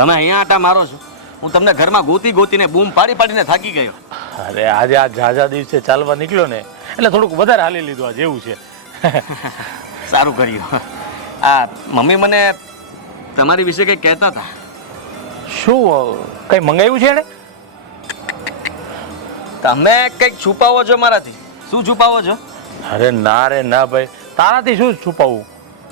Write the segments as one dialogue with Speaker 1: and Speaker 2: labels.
Speaker 1: તમે અહીંયા આટા મારો છો, હું તમને ઘરમાં ગોતી ગોતીને બૂમ પાડી પાડીને થાકી ગયો.
Speaker 2: અરે આજે આ ઝાઝા દિવસે ચાલવા નીકળ્યો ને એટલે થોડુંક વધારે હાલી લીધું આ જેવું છે.
Speaker 1: સારું કર્યું. આ મમ્મી મને તમારી વિશે કંઈક કહેતા હતા.
Speaker 2: શું કંઈ મંગાવ્યું છે એણે?
Speaker 1: તમે કંઈક છુપાવો છો મારાથી. શું છુપાવો છો?
Speaker 2: અરે ના રે ના ભાઈ, તારાથી શું છુપાવવું?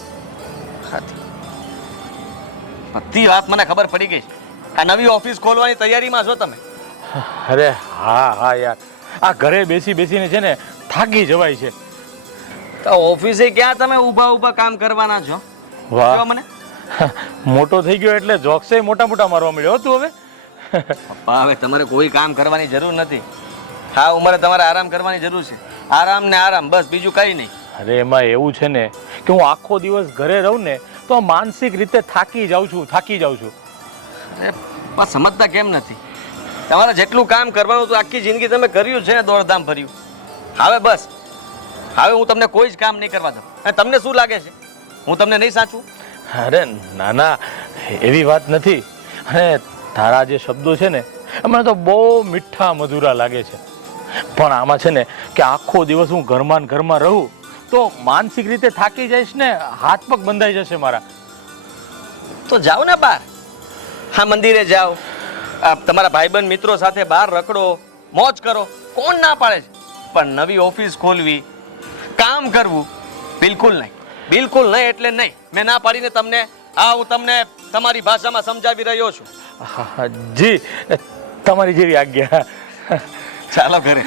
Speaker 1: બધી વાત મને ખબર પડી ગઈ છે. આ નવી ઓફિસ ખોલવાની તૈયારીમાં છો તમે?
Speaker 2: અરે હા હા યાર, આ ઘરે બેસી બેસીને છે ને થાકી જવાય છે.
Speaker 1: તો ઓફિસે ક્યાં તમે ઊભા ઊભા કામ કરવાના છો?
Speaker 2: વાહ,
Speaker 1: મને
Speaker 2: મોટો થઈ ગયો એટલે જોક્સે મોટા મોટા મારવા મળ્યો તું હવે.
Speaker 1: પપ્પા, હવે તમારે કોઈ કામ કરવાની જરૂર નથી. હા, ઉંમરે તમારે આરામ કરવાની જરૂર છે. આરામ ને આરામ, બસ, બીજું કંઈ નહીં.
Speaker 2: અરે એમાં એવું છે ને કે હું આખો દિવસ ઘરે રહું ને તો માનસિક રીતે થાકી જાઉં છું.
Speaker 1: અરે પણ સમજતા કેમ નથી? તમારે જેટલું કામ કરવાનું હતું આખી જિંદગી તમે કર્યું છે ને, દોડધામ ભર્યું. હવે બસ, હવે હું તમને કોઈ જ કામ નહીં કરવા દઉં. અને તમને શું લાગે છે હું તમને નહીં સાચું?
Speaker 2: અરે ના ના, એવી વાત નથી. અને તારા જે શબ્દો છે ને મને તો બહુ મીઠા મધુરા લાગે છે. પણ આમાં છે ને કે આખો દિવસ હું ઘરમાં ને ઘરમાં રહું તો માનસિક રીતે થાકી જઈશ ને, હાથ પગ બંધાઈ જશે મારા.
Speaker 1: તો જાઓ ને બહાર, હા, મંદિરે જાઓ, તમારા ભાઈબંધ મિત્રો સાથે બહાર રખડો, મોજ કરો. કોણ ના પાડે છે? પણ નવી ઓફિસ ખોલવી, કામ કરવું, બિલકુલ નહીં. બિલકુલ નહીં એટલે નહીં. મેં ના પાડીને તમને હું તમને તમારી ભાષામાં સમજાવી રહ્યો છું.
Speaker 2: જી, તમારી જેવી આજ્ઞા.
Speaker 1: ચાલો ઘરે.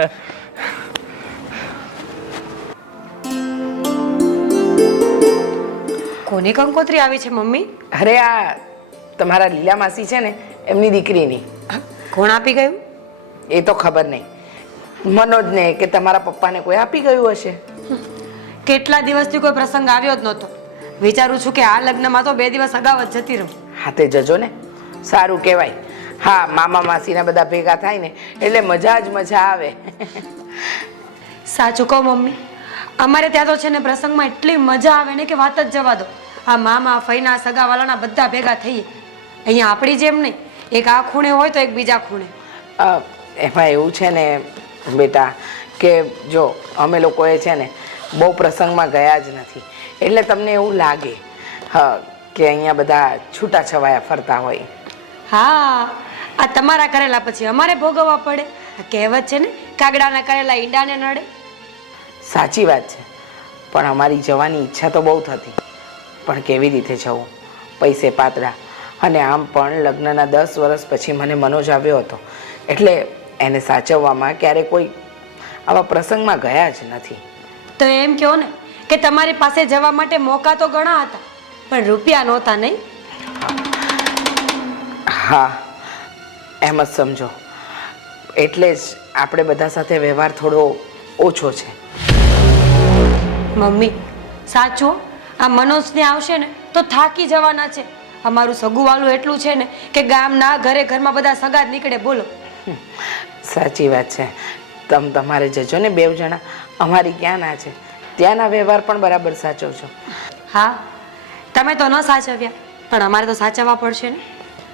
Speaker 3: કોની કંકોત્રી આવી છે મમ્મી?
Speaker 4: અરે આ તમારા લીલા માસી છે ને, એમની દીકરીની.
Speaker 3: કોણ આપી ગયું?
Speaker 4: એ તો ખબર નહીં. મનોજને કે તમારા પપ્પાને કોઈ આપી ગયું હશે.
Speaker 3: કેટલા દિવસથી કોઈ પ્રસંગ આવ્યો જ નહોતો. વિચારું છું કે આ લગ્નમાં તો 2 દિવસ અગાઉ જ જતી રહું.
Speaker 4: હા, તે જજો ને, સારું કહેવાય. હા, મામા માસીના બધા ભેગા થાય ને એટલે મજા જ મજા આવે.
Speaker 3: સાચું કહું મમ્મી, અમારે ત્યાં તો છે ને પ્રસંગમાં એટલી મજા આવે ને કે વાત જ જવા દો. આ મામા ફઈના સગાવાલાના બધા ભેગા થઈએ. અહીંયા આપણી જેમ નહીં, એક આ ખૂણે હોય તો એક બીજા ખૂણે.
Speaker 4: એમાં એવું છે ને બેટા કે જો અમે લોકોએ છે ને બહુ પ્રસંગમાં ગયા જ નથી એટલે તમને એવું લાગે કે અહીંયા બધા છૂટા છવાયા ફરતા હોય.
Speaker 3: હા, આ તમારા કરેલા પછી અમારે ભોગવવા પડે. આ કહેવત છે ને, કાગડાના કરેલા ઈંડાને નડે.
Speaker 4: સાચી વાત છે, પણ અમારી જવાની ઈચ્છા તો બહુ થતી, પણ કેવી રીતે જવું? પૈસે પાતળા. અને આમ પણ લગ્નના 10 વર્ષ પછી મને મનોજ આવ્યો હતો એટલે એને સાચવવામાં ક્યારે કોઈ આવા પ્રસંગમાં ગયા જ નથી.
Speaker 3: તો એમ કહો ને કે તમારી પાસે જવા માટે મોકા તો ઘણા હતા પણ રૂપિયા નહોતા, નહીં?
Speaker 4: હા, એમ જ સમજો. એટલે જ આપણે બધા સાથે વ્યવહાર થોડો ઓછો છે.
Speaker 3: મમ્મી સાચું, આ મનોજને આવશે ને તો થાકી જવાના છે. અમારું સગુવાલું એટલું છે ને કે ગામના ઘરે ઘરમાં બધા સગા જ નીકળે. બોલો.
Speaker 4: સાચી વાત છે. તમારે જજો ને 2 જણા. અમારી ક્યાં ના છે, ત્યાંના વ્યવહાર પણ બરાબર સાચવજો.
Speaker 3: હા, તમે તો ન સાચવ્યા પણ અમારે તો સાચવવા પડશે ને.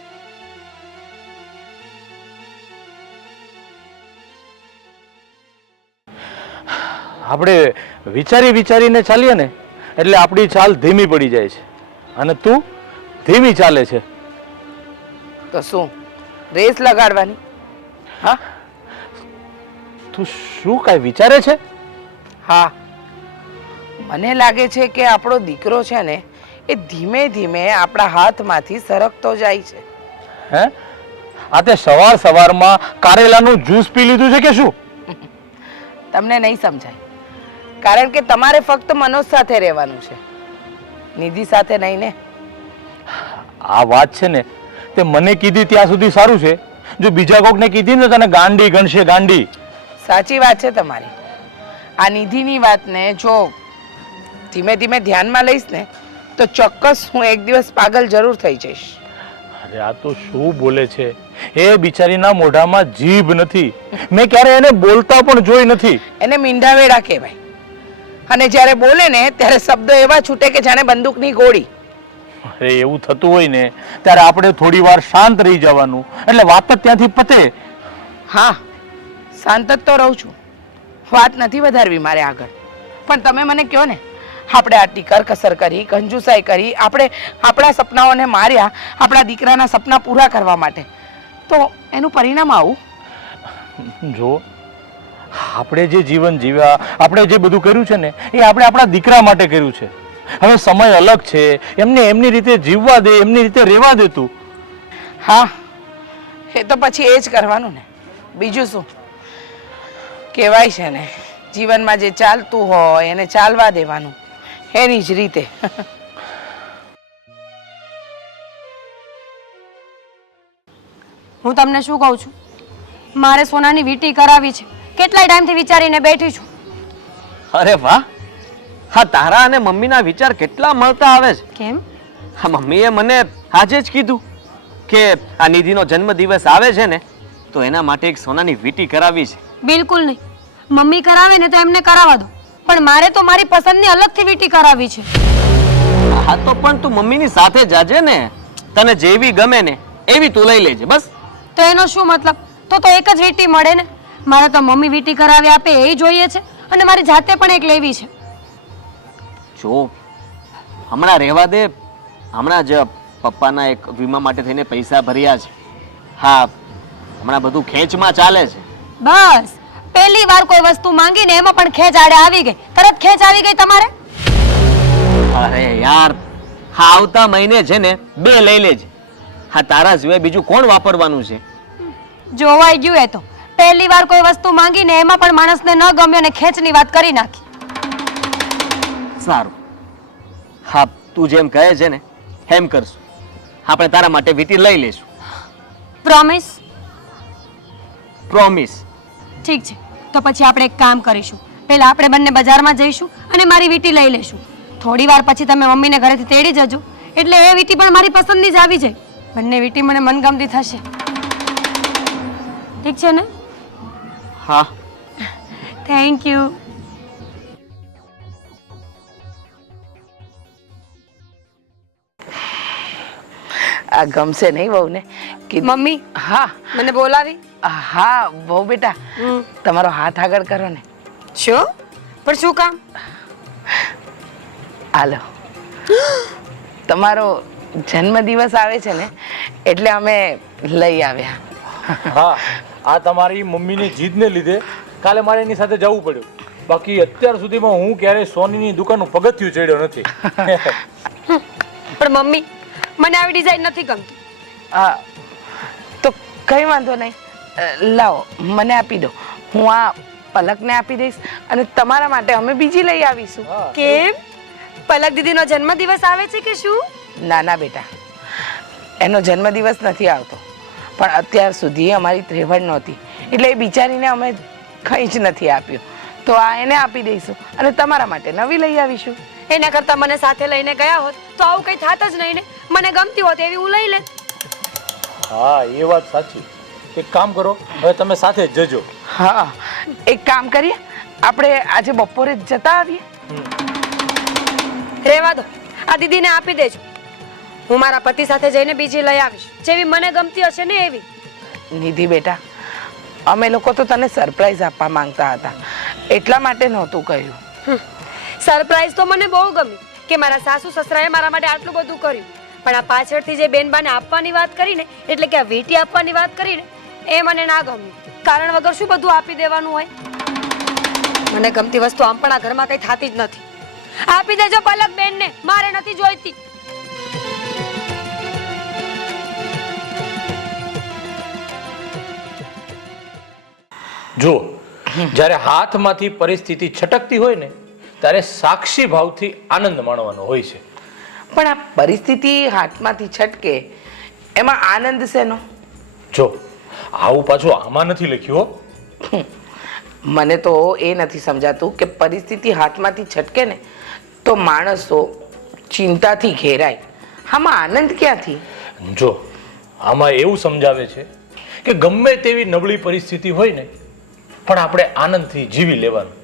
Speaker 2: આપણે વિચારી વિચારીને ચાલીએ ને એટલે આપણી ચાલ ધીમી પડી જાય છે અને તું ધીમી ચાલે છે.
Speaker 4: તો શું રેસ લગાડવાની? હા,
Speaker 2: તું શું કાંઈ વિચારે છે?
Speaker 4: હા, મને લાગે છે કે આપણો દીકરો છે ને એ ધીમે ધીમે આપણા હાથમાંથી સરકતો જાય છે.
Speaker 2: હે? આ તે સવાર સવારમાં કારેલાનું જ્યુસ પી લીધું છે કે શું?
Speaker 4: તમને નહીં સમજાય, કારણ કે તમારે ફક્ત મનોજ સાથે રહેવાનું છે, નિધિ સાથે નહીં ને.
Speaker 2: આ વાત છે ને તે મને કીધી ત્યાં સુધી સારું છે, જો બીજા કોકને કીધી ને તને ગાંડી ગણશે, ગાંડી.
Speaker 4: સાચી વાત છે તમારી. આ નિધિની વાતને જો ધીમે ધીમે ધ્યાનમાં લઈશ ને તો ચોક્કસ હું એક દિવસ પાગલ જરૂર થઈ જઈશ.
Speaker 2: અરે આ તો શું બોલે છે? એ બિચારીના મોઢામાં જીભ નથી, મેં ક્યારે એને બોલતા પણ જોઈ નથી.
Speaker 4: એને મીંઢાવેડા કહેવાય અને જ્યારે બોલે ને ત્યારે શબ્દો એવા છૂટે કે જાણે બંદૂકની ગોળી.
Speaker 2: અરે એવું થતું હોય ને ત્યારે આપણે થોડી વાર શાંત રહી જવાનું, એટલે વાત જ ત્યાંથી પતે.
Speaker 4: હા, શાંત જ તો રહું છું, વાત નથી વધારવી મારે આગળ. પણ તમે મને કહો ને, આપણે આટલી કરકસર કરી, કંજુસાઈ કરી, આપણે આપણા સપનાઓને માર્યા આપણા દીકરાના સપના પૂરા કરવા માટે, તો એનું પરિણામ આવું.
Speaker 2: જો આપણે જે જીવન જીવ્યા, આપણે જે બધું કર્યું છે ને, એ આપણે આપણા દીકરા માટે કર્યું છે. હવે સમય અલગ છે, એમને એમની રીતે જીવવા દે, એમની રીતે રહેવા દે તું.
Speaker 4: હા, એ તો પછી એ જ કરવાનું ને, બીજું શું. કહેવાય છે ને, જીવનમાં જે ચાલતું હોય એને ચાલવા દેવાનું, એની જ રીતે.
Speaker 3: હું તમને શું કહું છું, મારે સોનાની વીંટી કરાવી છે. કેટલાય ટાઈમથી વિચારીને બેઠી છું.
Speaker 1: અરે વાહ, હા તારા અને મમ્મીના વિચાર કેટલા મળતા આવે છે.
Speaker 3: કેમ?
Speaker 1: હા, મમ્મીએ મને આજે જ કીધું કે આ નિધિનો જન્મદિવસ આવે છે ને, તો એના માટે એક સોનાની વીંટી કરાવી છે.
Speaker 3: બિલકુલ નહીં. મમ્મી કરાવે ને તો એમને કરાવવા દો, પણ મારે તો મારી પસંદની અલગથી વીંટી કરાવી છે.
Speaker 1: હા તો પણ તું મમ્મીની સાથે જાજે ને, તને જેવી ગમે ને એવી તું લઈ લેજે બસ.
Speaker 3: તો એનો શું મતલબ? તો એક જ વીંટી મળે ને. મારે તો મમ્મી વીંટી કરાવી આપે એ જોઈએ છે, અને મારી જાતે પણ એક લેવી છે.
Speaker 1: જો હમણાં રહેવા દે, હમણાં જ પપ્પાના એક વીમા માટે થઈને પૈસા ભર્યા છે. હા, હમણાં બધું ખેંચમાં ચાલે છે.
Speaker 3: બસ પહેલી વાર કોઈ વસ્તુ માંગીને એમાં પણ ખેંચ આડે આવી ગઈ. તરત ખેંચ આવી ગઈ તમારે.
Speaker 1: અરે યાર, હા આવતા મહિને છે ને 2 લઈ લેજે. હા, તારા સિવાય બીજું કોણ વાપરવાનું છે?
Speaker 3: જોવાઈ ગયું. એ તો પહેલી વાર કોઈ વસ્તુ માંગીને એમાં પણ માણસને ન ગમ્યો ને ખેંચની વાત કરી નાખી.
Speaker 1: સારું, હા તું જેમ કહે છે ને એમ કરશું. આપણે તારા માટે વીંટી લઈ લેશું.
Speaker 3: પ્રોમિસ?
Speaker 1: પ્રોમિસ.
Speaker 3: ઠીક છે, તો પછી આપણે એક કામ કરીશું. પહેલા આપણે બંને બજારમાં જઈશું અને મારી વીંટી લઈ લેશું. થોડી વાર પછી તમે મમ્મીને ઘરેથી તેડી જજો, એટલે એ વીંટી પણ મારી પસંદની જ આવી જાય. બંને વીંટી મને મનગમતી થશે. ઠીક છે ને?
Speaker 1: હા.
Speaker 3: Thank you.
Speaker 4: આ ગમશે નહીં વહુને?
Speaker 3: મમ્મી
Speaker 4: હા.
Speaker 3: મને બોલાવી?
Speaker 4: હા વહુ બેટા, તમારો હાથ આગળ કરો ને.
Speaker 3: શું? પણ શું કામ?
Speaker 4: હાલો, તમારો જન્મદિવસ આવે છે ને, એટલે અમે લઈ આવ્યા.
Speaker 2: હા, આ તમારી મમ્મીની જીદને લીધે કાલે મારે એની સાથે જવું પડ્યું. બાકી અત્યાર સુધીમાં હું ક્યારેય સોનીની દુકાનનું પગથિયું ચડ્યો નથી.
Speaker 3: પણ મમ્મી, મને આવી ડિઝાઇન નથી ગમતી.
Speaker 4: હા, તો કઈ વાંધો નહીં, લાવો મને આપી દો, હું આ પલકને આપી દઈશ, અને તમારા માટે અમે બીજી લઈ આવીશું.
Speaker 3: કેમ? પલક દીદીનો જન્મદિવસ આવે છે કે શું?
Speaker 4: ના ના બેટા, એનો જન્મદિવસ નથી આવતો, પણ અત્યાર સુધી અમારી ત્રેવડ નહોતી, એટલે એ બિચારીને અમે કંઈ જ નથી આપ્યું, તો આ એને આપી દઈશું અને તમારા માટે નવી લઈ આવીશું.
Speaker 3: એના કરતા મને સાથે લઈને ગયા હોત તો આવું કઈ થાત જ નહીં ને. મને ગમતી હોત એવી હું લઈ લેત.
Speaker 2: હા, એ વાત સાચી. એક કામ કરો, હવે તમે સાથે જ જજો.
Speaker 4: હા, એક કામ કરીએ, આપણે આજે બપોરે જ જતા આવીએ.
Speaker 3: રહેવા દો, આ દીદીને આપી દેજો. હું મારા પતિ સાથે જઈને બીજી લઈ આવીશ, જેવી મને ગમતી હશે ને એવી.
Speaker 4: નિધિ બેટા, અમે લોકો તો તને સરપ્રાઈઝ આપવા માંગતા હતા, એટલા માટે નહોતું કહ્યું.
Speaker 3: સરપ્રાઈઝ તો મને બહુ ગમી કે મારા સાસુ સસરાએ મારા માટે આટલું બધું કર્યું, પણ આ પાછળથી જે બેનબાને આપવાની વાત કરીને, એટલે કે આ વીંટી આપવાની વાત કરીને, એ મને ના ગમ્યું. કારણ વગર શું બધું આપી દેવાનું હોય? મને ગમતી વસ્તુ આમ પણ આ ઘરમાં કઈ થતી જ નથી. આપી દેજો પલક બેનને, મારે નથી જોઈતી.
Speaker 2: જો જ્યારે હાથમાંથી પરિસ્થિતિ છટકતી હોય ને, ત્યારે સાક્ષી ભાવથી આનંદ માણવાનો હોય છે.
Speaker 4: પણ આ પરિસ્થિતિ હાથમાંથી છટકે એમાં આનંદ શેનો?
Speaker 2: જો આવું પાછું આમાં નથી લખ્યું હો.
Speaker 4: મને તો એ નથી સમજાતું કે પરિસ્થિતિ હાથમાંથી છટકે ને તો માણસો ચિંતાથી ઘેરાય, આમાં આનંદ ક્યાંથી?
Speaker 2: જો આમાં એવું સમજાવે છે કે ગમે તેવી નબળી પરિસ્થિતિ હોય ને, પણ આપણે આનંદથી જીવી લેવાનું.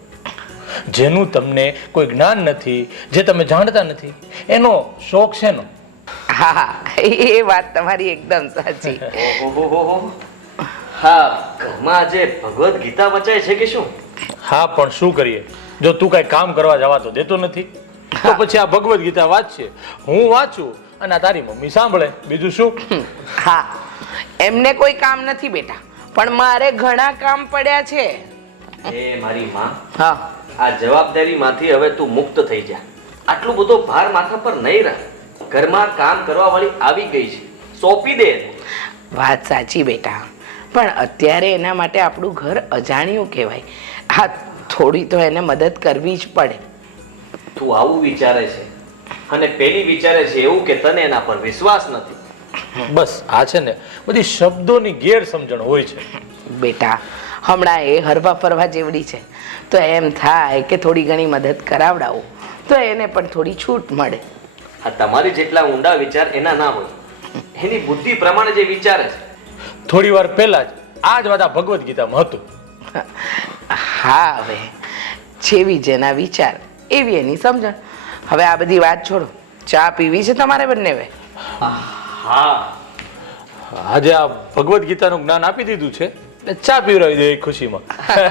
Speaker 2: જેનું તમને કોઈ જ્ઞાન નથી, જે તમે જાણતા નથી, એનો શોખ શેનો?
Speaker 4: હા હા, એ વાત તમારી એકદમ સાચી.
Speaker 1: ઓહોહોહો. હા ઘરમાં આજે ભગવદ્ ગીતા વચાય છે કે શું?
Speaker 2: હા પણ શું કરીએ, જો તું કઈ કામ કરવા જવા તો દેતો નથી, તો પછી આ ભગવદ્ ગીતા વાંચશે, હું વાંચું અને આ તારી મમ્મી સાંભળે, બીજું શું?
Speaker 4: હા, એમને કોઈ કામ નથી બેટા, પણ મારે ઘણા કામ પડ્યા છે.
Speaker 1: એ મારી માં,
Speaker 4: હા,
Speaker 1: આ જવાબદારીમાંથી હવે તું મુક્ત થઈ જા. આટલો બધો ભાર માથા પર નહીં રાખ. ઘરમાં કામ કરવા વાળી આવી ગઈ છે, સોંપી દે એને.
Speaker 4: વાત સાચી બેટા, પણ અત્યારે એના માટે આપણું ઘર અજાણ્યું કહેવાય. હા, થોડી તો એને મદદ કરવી જ પડે.
Speaker 1: તું આવું વિચારે છે અને પેલી વિચારે છે એવું કે તને એના પર વિશ્વાસ નથી.
Speaker 2: બસ આ છે ને બધી શબ્દોની ગેરસમજણ હોય છે.
Speaker 4: બેટા, હમણાં એ હરવા ફરવા જેવડી છે, તો એમ થાય કે થોડી ઘણી મદદ કરાવડાવો તો એને પણ થોડી છૂટ મળે.
Speaker 1: આ તમારી જેટલા ઊંડા વિચાર એના ના હોય. એની બુદ્ધિ પ્રમાણે જે વિચારે છે.
Speaker 2: થોડી વાર પહેલા જ આ જ વાત આ ભગવદ્ ગીતામાં હતું.
Speaker 4: હા, હવે જેવી જેના વિચાર એવી એની સમજણ. હવે આ બધી વાત છોડો, ચા પીવી છે તમારે બંને?
Speaker 1: હા,
Speaker 2: આજે આ ભગવદ્ ગીતાનું જ્ઞાન આપી દીધું છે, એટલે ચા પીવડાવી દે એક ખુશીમાં.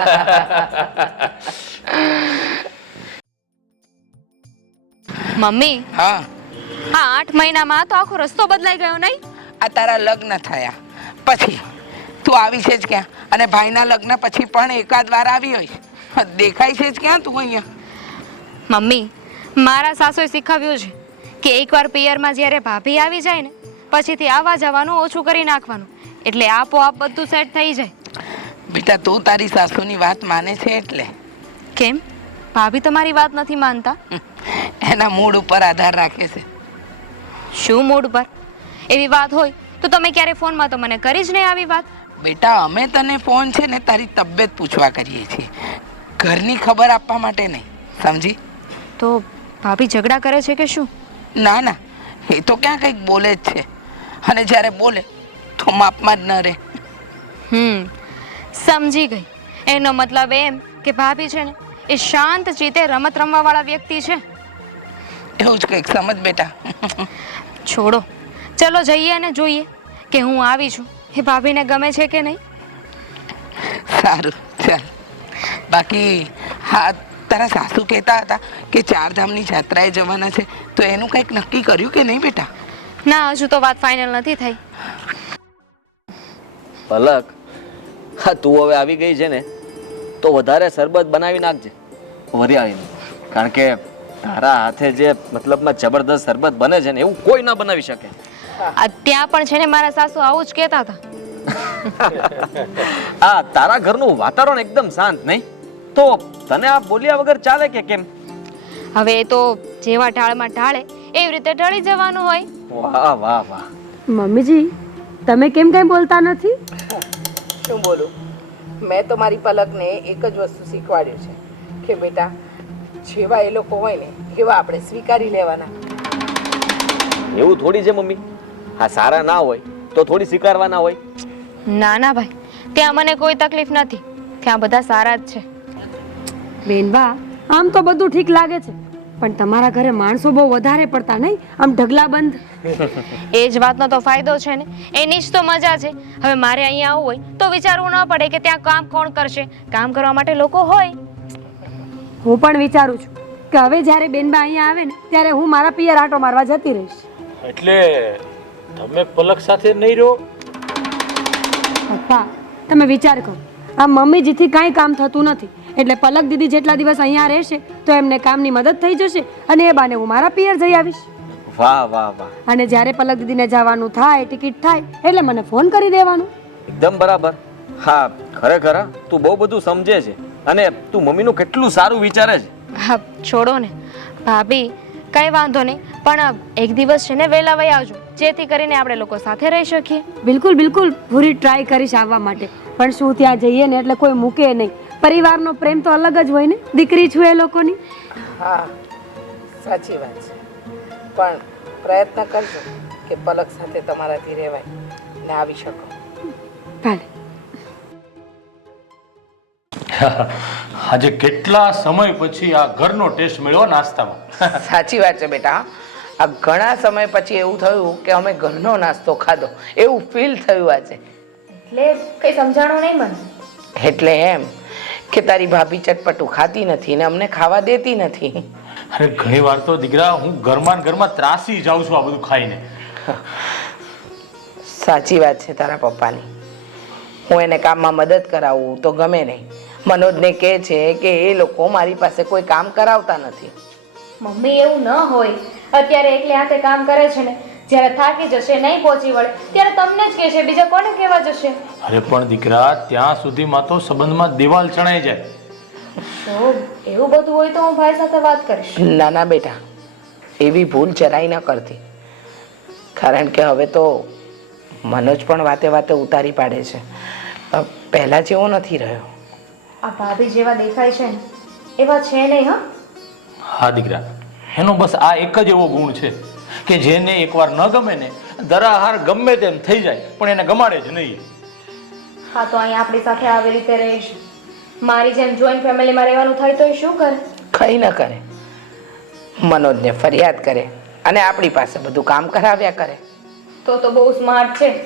Speaker 5: મમ્મી,
Speaker 4: હા,
Speaker 5: હા 8 મહિનામાં તો આખો રસ્તો બદલાઈ ગયો નહીં?
Speaker 4: આ તારા લગ્ન થયા પછી તું આવી છે જ ક્યાં? અને ભાઈના લગ્ન પછી પણ એકાદ વાર આવી હોય, દેખાય છે જ ક્યાં તું અહીંયા?
Speaker 5: મમ્મી, મારા સાસુએ શીખવ્યું છે કે એકવાર પિયરમાં જ્યારે ભાભી આવી જાય ને પછીથી આવવા જવાનું ઓછું કરી નાખવાનું, એટલે આપોઆપ બધું સેટ થઈ જાય.
Speaker 4: બેટા, તું તારી સાસુની વાત માને છે એટલે?
Speaker 5: કેમ, ભાભી તમારી વાત નથી માનતા?
Speaker 4: એના મૂડ ઉપર આધાર રાખે છે.
Speaker 5: શું મૂડ પર? એવી વાત હોય તો તમે ક્યારે ફોનમાં તો મને કરી જ નહીં આવી વાત.
Speaker 4: બેટા, અમે તને ફોન છે ને તારી તબિયત પૂછવા કરીએ છીએ, ઘરની ખબર આપવા માટે નહીં, સમજી?
Speaker 5: તો ભાભી ઝઘડા કરે છે કે શું?
Speaker 4: ના ના, એ તો ક્યાં કંઈક બોલે જ છે, અને જ્યારે બોલે તો માપમાં જ ન રહે.
Speaker 5: સમજી ગઈ. એનો મતલબ એમ કે ભાભી છે ને એ શાંત ચિત્તે રમત રમવા વાળા વ્યક્તિ છે.
Speaker 4: એવું જ કંઈક સમજ બેટા.
Speaker 5: છોડો, ચલો જઈએ અને જોઈએ કે હું આવી છું એ ભાભીને ગમે છે કે નહીં.
Speaker 4: સારું, ચાલ. બાકી હા, તારા સાસુ કહેતા હતા કે ચારધામની યાત્રાએ જવાના છે, તો એનું કંઈક નક્કી કર્યું કે નહીં બેટા?
Speaker 5: ના, હજુ તો વાત ફાઇનલ નથી થઈ.
Speaker 1: પલક, હા તું હવે આવી ગઈ છે ને તો વધારે શરબત બનાવી નાખજે વરિયાળીનું. કારણ કે તારા હાથે જે મતલબમાં જબરદસ્ત શરબત બને છે ને એવું કોઈ ના બનાવી શકે.
Speaker 5: ત્યાં પણ છે ને મારા સાસુ આવું જ કહેતા હતા.
Speaker 1: આ તારા ઘરનું વાતાવરણ એકદમ શાંત નહીં? તો તને આ બોલ્યા વગર ચાલે કે કેમ?
Speaker 5: હવે એ તો જેવા ઢાળમાં ઢાળે એવી રીતે ઢળી જવાનું હોય.
Speaker 1: વાહ વાહ વાહ.
Speaker 3: મમ્મીજી, તમે કેમ કઈ બોલતા નથી?
Speaker 4: શું બોલું? મેં તો મારી પલકને એક જ વસ્તુ શીખવાડ્યું છે કે બેટા, જેવા એ લોકો હોય ને એવા આપણે સ્વીકારી લેવાના.
Speaker 1: એવું થોડી છે મમ્મી, હા સારા ના હોય તો થોડી સ્વીકારવાના હોય.
Speaker 5: ના ના ભાઈ, ત્યાં મને કોઈ તકલીફ નથી, ત્યાં બધા સારા જ છે.
Speaker 3: બેનબા, આમ તો બધું ઠીક લાગે છે, પણ તમારા ઘરે માણસો બહુ વધારે પડતા નહીં? આમ ઢગલા બંધ.
Speaker 5: એ જ વાતનો તો ફાયદો છે ને, એની જ તો મજા છે. હવે મારે અહીંયા આવવું હોય તો વિચારવું ન પડે કે ત્યાં કામ કોણ કરશે, કામ કરવા માટે લોકો હોય.
Speaker 3: હું પણ વિચારું છું કે હવે જ્યારે બેનબા અહીંયા આવે ને ત્યારે હું મારા પિયર આટો મારવા જતી રહીશ.
Speaker 2: એટલે તમે પલક સાથે નહીં રહો?
Speaker 3: પપ્પા, તમે વિચાર કરો, આ મમ્મીજીથી કાંઈ કામ થતું નથી, એટલે પલક દીદી જેટલા દિવસ અહીંયા રહેશે તો એમને કામની મદદ થઈ જશે અને એ બાને હું મારા પિયર જઈ આવીશ.
Speaker 1: વાહ વાહ વાહ.
Speaker 3: અને જ્યારે પલક દીદીને જવાનું થાય, ટિકિટ થાય એટલે મને ફોન કરી દેવાનું.
Speaker 1: એકદમ બરાબર. હા ખરેખર હા, તું બહુ બધું સમજે છે અને તું મમ્મીનું કેટલું સારું વિચારે છે.
Speaker 5: હા છોડો ને ભાભી, કઈ વાંધો નહીં, પણ એક દિવસ છે ને વહેલા વહી આવજો, જેથી કરીને આપણે લોકો સાથે રહી શકીએ.
Speaker 3: બિલકુલ બિલકુલ, પૂરી ટ્રાય કરીશ આવવા માટે. પણ શું ત્યાં જઈએ ને એટલે કોઈ મૂકે નહીં, પરિવારનો પ્રેમ તો અલગ જ હોય ને, દીકરી છું એ લોકોની.
Speaker 4: હા, સાચી વાત છે, પણ પ્રયત્ન કરજો કે પલક સાથે તમારાથી રહેવાય ને આવી શકો.
Speaker 3: ભલે.
Speaker 2: આજે કેટલા સમય પછી આ ઘરનો ટેસ્ટ મળ્યો નાસ્તામાં.
Speaker 4: સાચી વાત છે બેટા, આ ઘણા સમય પછી એવું થયું કે અમે ઘરનો નાસ્તો ખાધો એવું ફીલ થયું આજે.
Speaker 5: એટલે કઈ સમજાણું નહીં મને.
Speaker 4: એટલે એમ કે તારી ભાભી ચટપટું ખાતી નથી ને અમને ખાવા દેતી નથી.
Speaker 2: અરે ઘણી વાર તો દીકરા હું ઘરમાં ને ઘરમાં ત્રાસી જાઉં છું આ બધું ખાઈને.
Speaker 4: સાચી વાત છે તારા પપ્પાની. હું એને કામમાં મદદ કરાવું તો ગમે નહીં. મનોજને કહે છે કે એ લોકો મારી પાસે કોઈ કામ કરાવતા નથી.
Speaker 5: મમ્મી એવું ન હોય. અત્યારે એકલે હાથે કામ કરે છે ને, જ્યારે થાકી જશે નહીં પહોંચી વળે ત્યારે તમને જ કહેશે, બીજા કોને કહેવા જશે?
Speaker 2: અરે પણ દીકરા ત્યાં સુધીમાં તો સંબંધમાં દિવાલ ચણાઈ જાય.
Speaker 5: તો એવું બધું હોય તો હું ભાઈ સાથે વાત કરીશ.
Speaker 4: ના ના બેટા, એવી ભૂલ જરાય ન કરતી. કારણ કે હવે તો મનોજ પણ વાતે વાતે ઉતારી પાડે છે. પહેલા જેવો નથી રહ્યો.
Speaker 5: આ ભાભી જેવા દેખાય છે ને એવા છે નહીં. હા
Speaker 2: હા દીકરા, એનો બસ આ એક જ એવો ગુણ છે કે જેને એકવાર ન ગમે ને દરાહાર ગમે તેમ થઈ જાય પણ એને ગમાડે જ નહીં.
Speaker 5: હા તો અહીં આપણી સાથે આવી રીતે રહીશ. મારી જેમ જોઈન્ટ ફેમિલીમાં રહેવાનું થાય તો એ શું કરે?
Speaker 4: કંઈ ન કરે. મનોજને ફરિયાદ કરે અને આપણી પાસે બધું કામ કરાવ્યા કરે.
Speaker 5: તો બહુ સ્માર્ટ છે.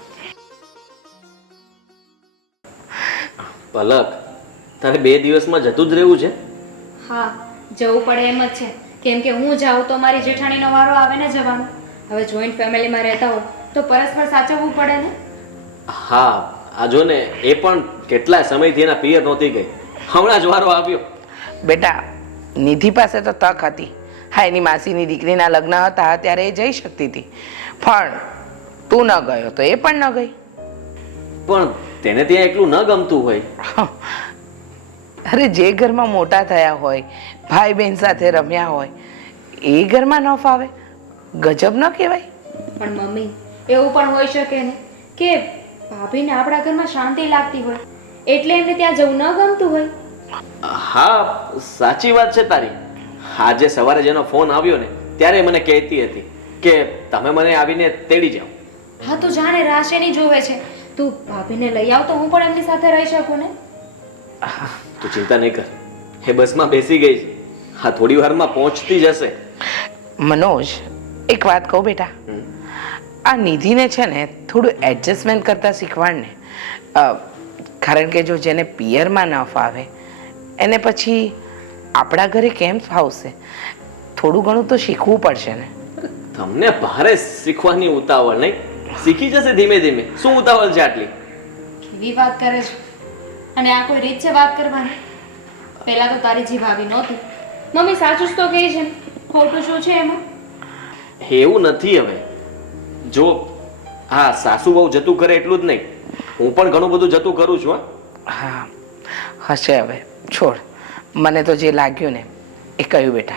Speaker 1: પલક, તારે 2 દિવસમાં જતું જ રહેવું છે?
Speaker 5: હા જવું પડે એમ જ છે. કેમ કે હું જાઉં તો મારી જેઠાણીનો વારો આવે ને જવાનો. હવે જોઈન્ટ ફેમિલીમાં રહેતા હોય તો પરસ્પર સાચવવું પડે ને.
Speaker 1: હા, આ જો ને, એ પણ કેટલા સમયથી એના પિયર નહોતી ગઈ, હમણાં જ વારો આવ્યો.
Speaker 4: બેટા, નિધિ પાસે તો તક હતી. હા, એની માસીની દીકરીના લગ્ન હતા ત્યારે એ જઈ શકતી હતી, પણ તું ન ગયો તો એ પણ ન ગઈ.
Speaker 1: પણ તેને ત્યાં એકલું ન ગમતું હોય.
Speaker 4: અરે જે ઘરમાં મોટા થયા હોય, ભાઈ બહેન સાથે રમ્યા હોય, એ ઘરમાં ન ફાવે? ગજબ ન કહેવાય?
Speaker 5: પણ મમ્મી એવું પણ હોઈ શકે ને કે ભાભીને આપણા ઘરમાં શાંતિ લાગતી હોય એટલે એમને ત્યાં જવું ન ગમતું હોય.
Speaker 1: હા, સાચી વાત છે તારી. આજે સવારે જેનો ફોન આવ્યો ને ત્યારે મને કહેતી હતી કે તમે મને આવીને તેડી જાઓ.
Speaker 5: હા તો જાણે રાશેની જોવે છે. તું ભાભીને લઈ આવ તો હું પણ એમની સાથે રહી શકું ને.
Speaker 1: તું ચિંતા નહીં કર, એ બસમાં બેસી ગઈ છે. હા, થોડી વારમાં પહોંચતી જશે.
Speaker 4: મનોજ, એક વાત કહું બેટા, આ નિધિને છે ને થોડું એડજસ્ટમેન્ટ કરતા શીખવાડને. કારણ કે જો જેને પિયરમાં ન ફાવે એને પછી આપણા ઘરે કેમ ફાવશે? થોડું ઘણું તો શીખવું પડશે ને.
Speaker 1: તમને ભારે શીખવાની ઉતાવળ નહીં, શીખી જશે ધીમે ધીમે. શું ઉતાવળ છે આટલી?
Speaker 5: કેવી વાત કરે છે? અને આ કોઈ રીત છે વાત કરવાની? પહેલા તો તારી જીભ આવી નહોતી. મમ્મી સાચું જ તો કહે છે ને, ખોટું શું છે એમાં?
Speaker 1: એવું નથી. હવે જો હા, સાસુ બહુ જતું કરે એટલું જ નહીં, હું પણ ઘણું બધું જતું કરું છું.
Speaker 4: હા, હશે. હવે છોડ, મને તો જે લાગ્યું ને એ કહ્યું બેટા.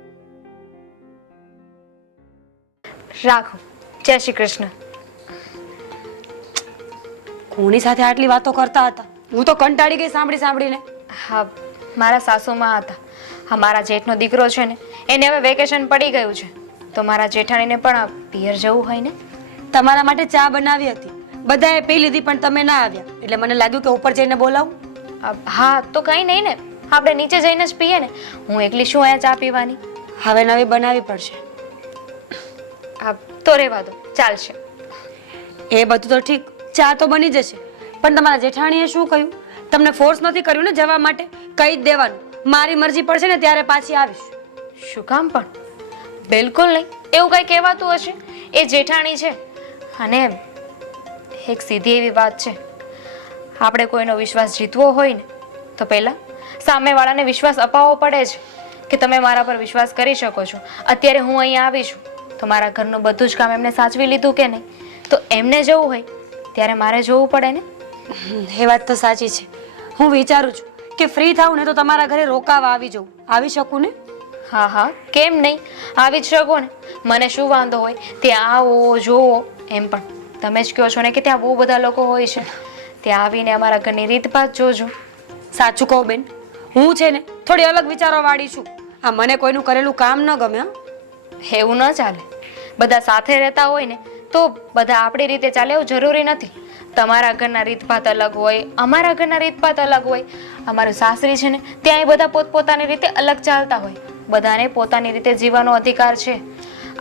Speaker 5: રાખો. જય શ્રી કૃષ્ણ.
Speaker 3: કોની સાથે આટલી વાતો કરતા હતા? હું તો કંટાળી ગઈ સાંભળીને.
Speaker 5: હા, મારા સાસુમાં હતા. હા, મારા જેઠનો દીકરો છે ને એને હવે વેકેશન પડી ગયું છે તો મારા જેઠાણીને પણ પિયર જવું હોય ને.
Speaker 3: તમારા માટે ચા બનાવી હતી, બધાએ પી લીધી પણ તમે ના આવ્યા એટલે મને લાગ્યું કે ઉપર જઈને બોલાવું.
Speaker 5: હા તો કંઈ નહીં ને, આપણે નીચે જઈને જ પીએ ને. હું એકલી શું અહીંયા ચા પીવાની?
Speaker 3: હવે નવી બનાવવી પડશે.
Speaker 5: હા તો રહેવા દો, ચાલશે.
Speaker 3: એ બધું તો ઠીક, ચા તો બની જશે, પણ તમારા જેઠાણીએ શું કહ્યું? તમને ફોર્સ નથી કર્યું ને જવા માટે? કહી જ દેવાનું, મારી મરજી પડશે ને ત્યારે પાછી આવીશ.
Speaker 5: શું કામ પણ? બિલકુલ નહીં. એવું કંઈ કહેવાતું હશે? એ જેઠાણી છે. અને એક સીધી એવી વાત છે, આપણે કોઈનો વિશ્વાસ જીતવો હોય ને તો પહેલાં સામેવાળાને વિશ્વાસ અપાવવો પડે છે કે તમે મારા પર વિશ્વાસ કરી શકો છો. અત્યારે હું અહીંયા આવી છું તો મારા ઘરનું બધું જ કામ એમને સાચવી લીધું કે નહીં? તો એમને જવું હોય ત્યારે મારે જોવું પડે ને.
Speaker 3: એ વાત તો સાચી છે. હું વિચારું છું કે ફ્રી થાઉં ને તો તમારા ઘરે રોકાવા આવી જવું. આવી શકું ને?
Speaker 5: હા હા, કેમ નહીં, આવી જ શકો ને. મને શું વાંધો હોય, ત્યાં આવો જોવો. એમ પણ તમે જ કહો છો ને કે ત્યાં બહુ બધા લોકો હોય છે. ત્યાં આવીને અમારા ઘરની રીતભાત જોજો.
Speaker 3: સાચું કહું બેન, હું છે ને થોડી અલગ વિચારોવાળી છું. આ મને કોઈનું કરેલું કામ ન ગમે. હા,
Speaker 5: એવું ન ચાલે. બધા સાથે રહેતા હોય ને તો બધા આપણી રીતે ચાલે એવું જરૂરી નથી. તમારા ઘરના રીતભાત અલગ હોય, અમારા ઘરના રીતભાત અલગ હોય. અમારું સાસરી છે ને ત્યાં એ બધા પોતપોતાની રીતે અલગ ચાલતા હોય. બધાને પોતાની રીતે જીવવાનો અધિકાર છે.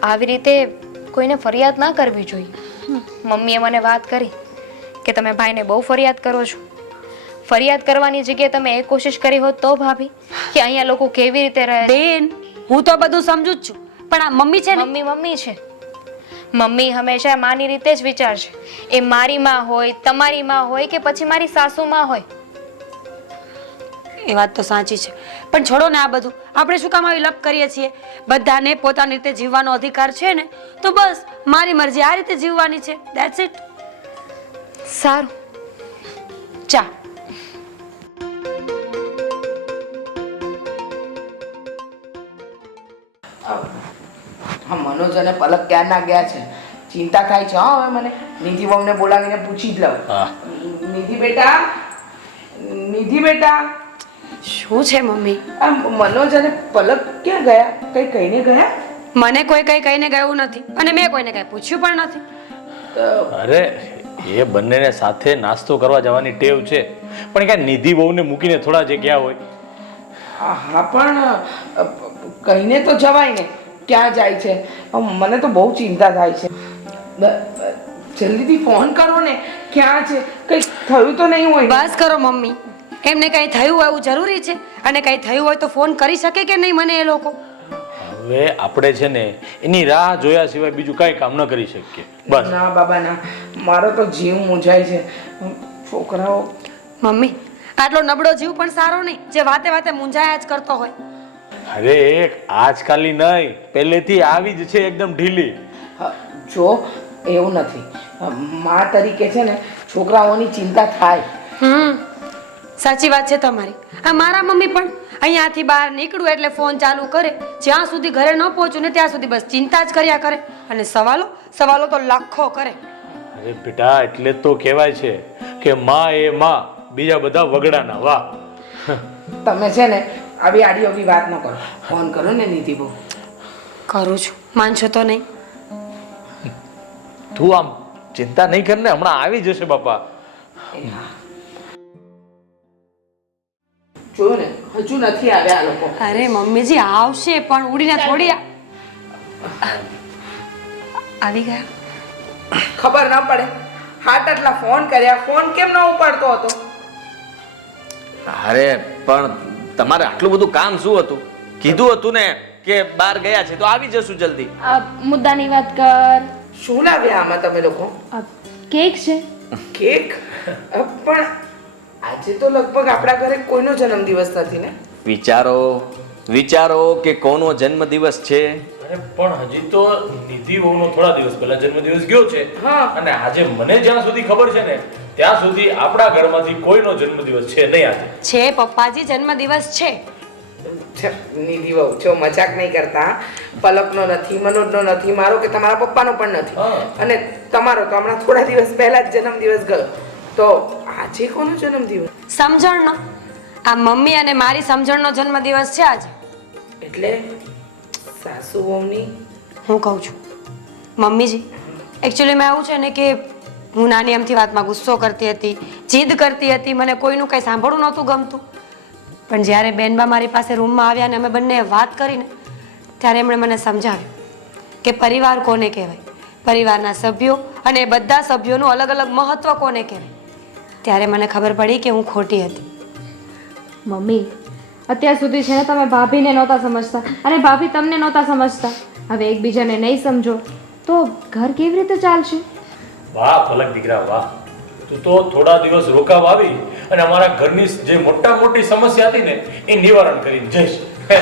Speaker 5: આવી રીતે કોઈને ફરિયાદ ના કરવી જોઈએ. મમ્મીએ મને વાત કરી કે તમે ભાઈને બહુ ફરિયાદ કરો છો. ફરિયાદ કરવાની જગ્યાએ તમે એ કોશિશ કરી હોત તો ભાભી કે અહીંયા લોકો કેવી રીતે રહે છે.
Speaker 3: બેન હું તો બધું સમજુ જ છું, પણ આ મમ્મી છે ને,
Speaker 5: મમ્મી મમ્મી છે. મમ્મી હંમેશા માની રીતે જ વિચારશે. એ મારી માં હોય, તમારી માં હોય કે પછી મારી સાસુ માં હોય.
Speaker 3: એ વાત તો સાચી છે, પણ છોડો ને આ બધું. આપણે શું કામ આવી લપ કરીએ છીએ? બધાને પોતાની રીતે જીવવાનો અધિકાર છે ને, તો બસ મારી મરજી આ રીતે જીવવાની છે. That's it.
Speaker 5: સારું,
Speaker 3: ચા.
Speaker 4: હા, મનોજ અને પલક ક્યાં ના ગયા છે? ચિંતા થાય છે. હા, હવે મને નિધિ વહુને બોલાવીને પૂછી જ લઉં.
Speaker 2: હા.
Speaker 4: નિધિ બેટા, નિધિ બેટા,
Speaker 3: શું છે મમ્મી?
Speaker 4: આ મનોજ અને પલક ક્યાં ગયા? કઈ કહીને ગયા?
Speaker 3: મને કોઈ કઈ કહીને ગયું નથી અને મેં કોઈને કઈ પૂછ્યું પણ નથી.
Speaker 2: અરે એ બંનેને સાથે નાસ્તો કરવા જવાની ટેવ છે, પણ ક્યાં નિધિ બહુને મૂકીને થોડા જે ગયા હોય.
Speaker 4: હા, પણ કહીને તો જવાય ને. ક્યાં જાય છે? મને તો બહુ ચિંતા થાય છે. જલ્દીથી ફોન કરો ને. ક્યાં છે? કંઈ થયું તો નહીં હોય ને?
Speaker 3: બસ કરો મમ્મી. એમને કઈ થયું હોય એવું જરૂરી છે? અને કઈ થયું હોય તો ફોન કરી શકે કે નહીં મને એ લોકો?
Speaker 2: હવે આપણે છે ને એની રાહ જોયા સિવાય બીજું કાંઈ કામ ન કરી શકીએ. બસ.
Speaker 4: ના બાબા ના, મારો તો જીવ મૂંઝાય છે. છોકરાઓ.
Speaker 3: મમ્મી આટલો નબળો જીવ પણ સારો નહીં જે વાતે વાતે મૂંઝાયા જ કરતો હોય.
Speaker 2: અરે આજકાલની નહીં, પહેલેથી આવી જ છે એકદમ ઢીલી.
Speaker 4: જો એવું નથી, મા તરીકે છે ને છોકરાઓની ચિંતા થાય.
Speaker 3: સાચી વાત છે તમારી. આ મારા મમ્મી પણ અહીંયાથી બહાર નીકળું એટલે ફોન ચાલુ કરે. જ્યાં સુધી ઘરે ન પહોંચું ને ત્યાં સુધી બસ ચિંતા જ કર્યા કરે અને સવાલો તો લાખો કરે.
Speaker 2: અરે બેટા, એટલે તો કહેવાય છે કે માં એ માં, બીજા બધા વગડાના. વાહ.
Speaker 4: તમે છે ને આવી આડી અવળી વાત ન કરો. ફોન કરો ને નિધિ બહુ.
Speaker 3: કરું છું, માનશો તો નહીં.
Speaker 2: તું આમ ચિંતા નહીં કર ને, હમણાં આવી જશે બાપા.
Speaker 4: જોયું ને, હજુ નથી આવ્યા આ લોકો.
Speaker 3: અરે મમ્મીજી આવશે પણ ઉડીને થોડી આવી ગયા.
Speaker 4: ખબર ન પડે. હાથ આટલા ફોન કર્યા, ફોન કેમ ન ઉપાડતો હતો?
Speaker 1: અરે પણ તમારે આટલું બધું કામ શું હતું? કીધું હતું ને કે બહાર ગયા છે તો આવી જશું જલ્દી.
Speaker 5: આ મુદ્દાની વાત કર.
Speaker 4: શું લાવ્યા આમાં તમે લોકો?
Speaker 5: કેક છે.
Speaker 4: કેક? પણ આજે તો લગભગ આપણા ઘરે કોઈનો જન્મદિવસ નથી ને.
Speaker 1: વિચારો કે કોનો જન્મદિવસ છે.
Speaker 2: અરે પણ હજી તો નિધિ વહુનો થોડા દિવસ પહેલા જન્મદિવસ ગયો છે.
Speaker 4: હા.
Speaker 2: અને આજે મને જ્યાં સુધી ખબર છે ને ત્યાં સુધી આપણા ઘરમાંથી કોઈનો જન્મદિવસ છે નહીં આજે.
Speaker 3: છે પપ્પાજી, જન્મદિવસ છે.
Speaker 4: નિધિ વહુ જો મજાક નહીં કરતા. પલકનો નથી, મનોજનો નથી, મારો કે તમારા પપ્પાનો પણ નથી. અને તમારો તો હમણાં થોડા દિવસ પહેલા જ જન્મદિવસ ગયો. તો આજે કોનો જન્મદિવસ?
Speaker 3: સમજણનો. આ મમ્મી અને મારી સમજણનો જન્મદિવસ છે આજે.
Speaker 4: એટલે સાસુ વહુની?
Speaker 3: હું કહું છું મમ્મીજી, એકચ્યુઅલીમાં એવું છે ને કે હું નાની અમથી વાતમાં ગુસ્સો કરતી હતી, જીદ કરતી હતી, મને કોઈનું કંઈ સાંભળવું નહોતું ગમતું. પણ જ્યારે બેનબા મારી પાસે રૂમમાં આવ્યા અને અમે બંને વાત કરીને ત્યારે એમણે મને સમજાવ્યું કે પરિવાર કોને કહેવાય, પરિવારના સભ્યો અને એ બધા સભ્યોનું અલગ અલગ મહત્વ કોને કહેવાય. ત્યારે મને ખબર પડી કે હું ખોટી હતી.
Speaker 6: મમ્મી, અત્યાર સુધી છે ને તમે ભાભીને નહોતા સમજતા અને ભાભી તમને નહોતા સમજતા. હવે એકબીજાને નહીં સમજો તો ઘર કેવી રીતે ચાલશે?
Speaker 2: વાહ પલક દીકરા વાહ. તું તો થોડા દિવસ રોકાવા આવી અને અમારા ઘરની જે મોટી સમસ્યા હતી ને એ નિવારણ કરીને જઈશ.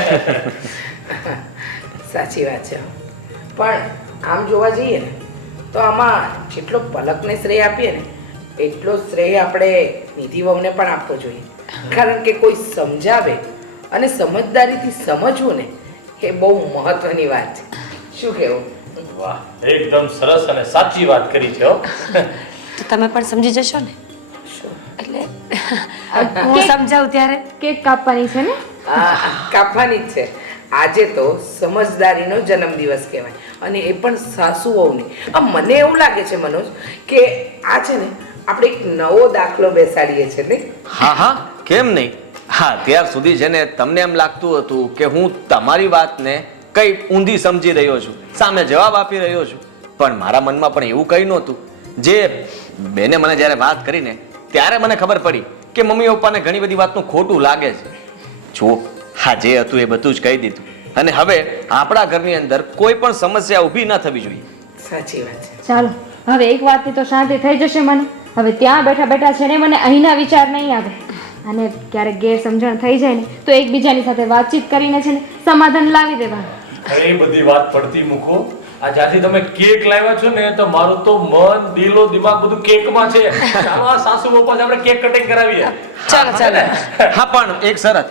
Speaker 4: સાચી વાત છે. પણ આમ જોવા જઈએ ને તો આમાં જેટલો પલકને શ્રેય આપીએ ને એટલો શ્રેય આપણે નિધિ વહુને પણ આપવો જોઈએ. કારણ કે કોઈ સમજાવે અને સમજદારીથી સમજવું ને એ બહુ મહત્વની વાત છે. શું કહેવું?
Speaker 2: વાહ, એકદમ સરસ અને સાચી વાત કરી છે હો.
Speaker 3: તો તમે પણ સમજી જશો ને? એટલે હું સમજાવું ત્યારે
Speaker 6: કેક કાપવાની છે ને?
Speaker 4: કાપવાની જ છે. આજે તો સમજદારીનો જન્મદિવસ કહેવાય અને એ પણ સાસુ વહુની. મને એવું લાગે છે મનોજ કે આ છે ને આપણે એક નવો દાખલો બેસાડીએ છીએ નહીં?
Speaker 1: હા, કેમ નહીં. હા, ત્યાર સુધી છે ને તમને એમ લાગતું હતું કે હું તમારી વાતને કઈ ઊંધી સમજી રહ્યો છું, સામે જવાબ આપી રહ્યો છું, પણ મારા મનમાં પણ એવું કંઈ નહોતું. જે બેને મને જ્યારે વાત કરીને ત્યારે મને ખબર પડી કે મમ્મી પપ્પાને ઘણી બધી વાતનું ખોટું લાગે છે. જો હા, જે હતું એ બધું જ કહી દીધું, અને હવે આપણા ઘરની અંદર કોઈ પણ સમસ્યા ઊભી ન થવી જોઈએ.
Speaker 4: સાચી વાત છે.
Speaker 6: ચાલો હવે એક વાતથી તો શાંતિ થઈ જશે મને. હવે ત્યાં બેઠા બેઠા છે ને મને અહીંના વિચાર નહીં આવે. અને ક્યારેક ગેરસમજણ થઈ જાય ને તો એકબીજાની સાથે વાતચીત કરીને છે ને સમાધાન લાવી દેવાનું.
Speaker 2: એ બધી વાત પડતી મૂકો. આ જ્યાંથી તમે કેક લાવ્યા છો ને તો મારું તો મન, દિલો, દિમાગ બધું કેકમાં છે. ચાલો આ સાસુ બપા આપણે કેક કટિંગ કરાવીએ.
Speaker 1: ચાલો ચાલો. હા, પણ એક શરત.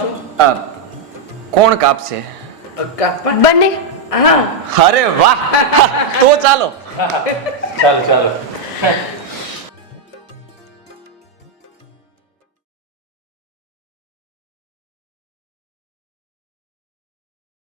Speaker 1: કોણ કાપશે?
Speaker 3: બંને.
Speaker 4: હા,
Speaker 1: અરે વાહ, તો ચાલો.
Speaker 2: ચાલો ચાલો.